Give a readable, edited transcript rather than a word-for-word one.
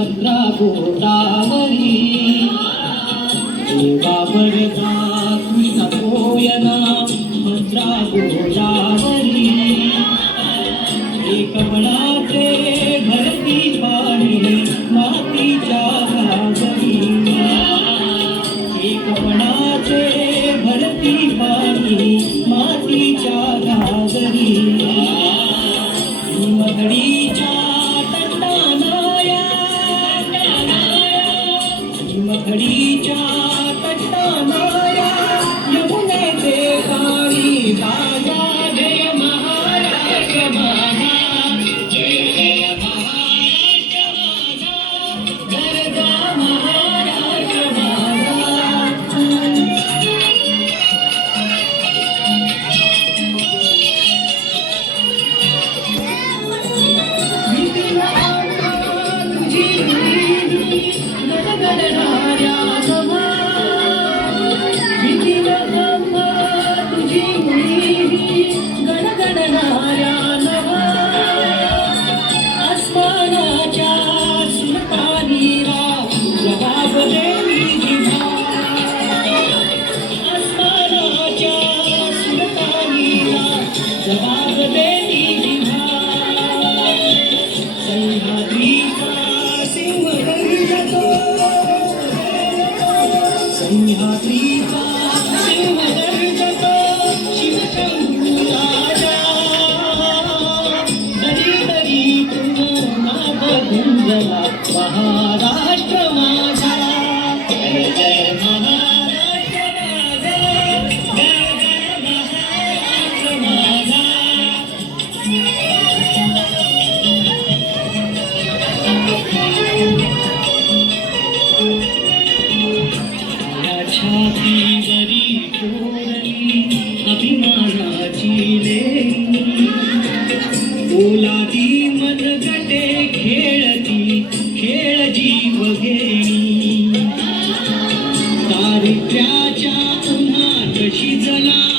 भद्रा गोदावरी देवा वरदा कृष्ण कोयना भद्रा गोदावरी एक मनाचे भरती पाणी मातीच्या घागरी एक मनाचे भरती पाणी मातीच्या घागरी हिमकडीच्या तटानाया हिमकडीच्या तटानाया यमुनेचे पाणी राजा जय महाराष्ट्र माझा जय जय महाराष्ट्र माझा गरजा महाराष्ट्र माझा गणगणनाऱ्या नवा भीतीला आम्हा तुझी मुली गणगणनाऱ्या नवा आसमानाच्या सुलतानीला जबाब देवी जिव्हा आसमानाच्या सुलतानीला जबाब देवी जिव्हा सह्याद्रीचा सिंह गर्जतो सह्याद्रीचा सिंह गर्जतो शिवशंभू राजा दरी दरी नाद गुंजला महाराष्ट्र माझा जय जय महाराष्ट्र माझा जय जय महाराष्ट्र माझा छातीवरी कोरली अभिमानाची लेणी ओलादी मनगटे खेळती खेळ जीव घेणी दारिद्र्याच्या उन्हात शिजला